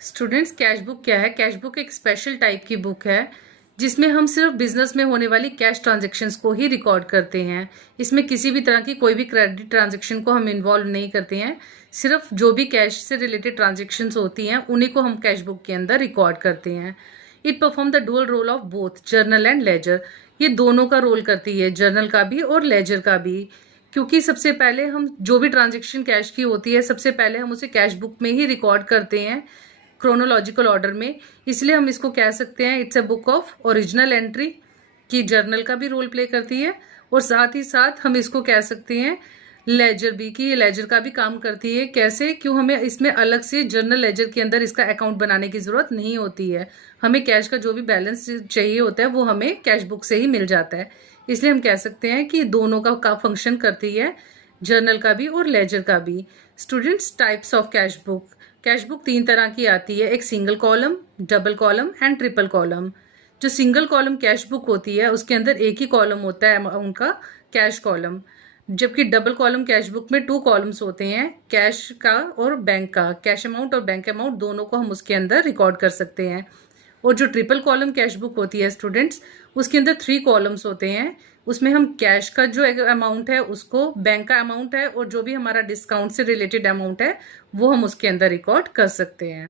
Students, cash book क्या है? Cash book एक स्पेशल टाइप की बुक है जिसमें हम सिर्फ बिजनेस में होने वाली कैश ट्रांजैक्शंस को ही रिकॉर्ड करते हैं। इसमें किसी भी तरह की कोई भी क्रेडिट ट्रांजैक्शन को हम इन्वॉल्व नहीं करते हैं। सिर्फ जो भी कैश से रिलेटेड ट्रांजैक्शंस होती हैं उन्हीं को हम कैश बुक के अंदर रिकॉर्ड करते हैं। It perform the dual role of both journal and ledger. ये दोनों का रोल करती है, जर्नल का भी और लेजर का भी। क्योंकि सबसे पहले हम जो भी ट्रांजैक्शन कैश की होती है सबसे पहले हम उसे कैश बुक में ही रिकॉर्ड करते हैं, क्रोनोलॉजिकल ऑर्डर में। इसलिए हम इसको कह सकते हैं it's a book of original entry, की जर्नल का भी रोल प्ले करती है। और साथ ही साथ हम इसको कह सकते हैं लेजर भी, कि ये लेजर का भी काम करती है। कैसे? क्यों हमें इसमें अलग से जर्नल लेजर के अंदर इसका अकाउंट बनाने की जरूरत नहीं होती है। हमें कैश का जो भी बैलेंस चाहिए होता है वो हमें कैश बुक से ही मिल जाता है। इसलिए हम कह सकते हैं कि दोनों का फंक्शन करती है, जर्नल का भी और लेजर का भी। Students, types of cash book. Cash book 3 तरह की आती है, एक single column, double column and triple column. जो सिंगल कॉलम कैश बुक होती है उसके अंदर एक ही कॉलम होता है अमाउंट का, कैश कॉलम। जबकि डबल कॉलम कैश बुक में 2 कॉलम्स होते हैं, कैश का और बैंक का। कैश अमाउंट और बैंक अमाउंट दोनों को हम उसके अंदर रिकॉर्ड कर सकते हैं। और जो ट्रिपल कॉलम कैश बुक होती है स्टूडेंट्स, उसके अंदर 3 कॉलम्स होते हैं। उसमें हम कैश का जो अमाउंट है उसको, बैंक का अमाउंट है और जो भी हमारा डिस्काउंट से रिलेटेड अमाउंट है वो हम उसके अंदर रिकॉर्ड कर सकते हैं।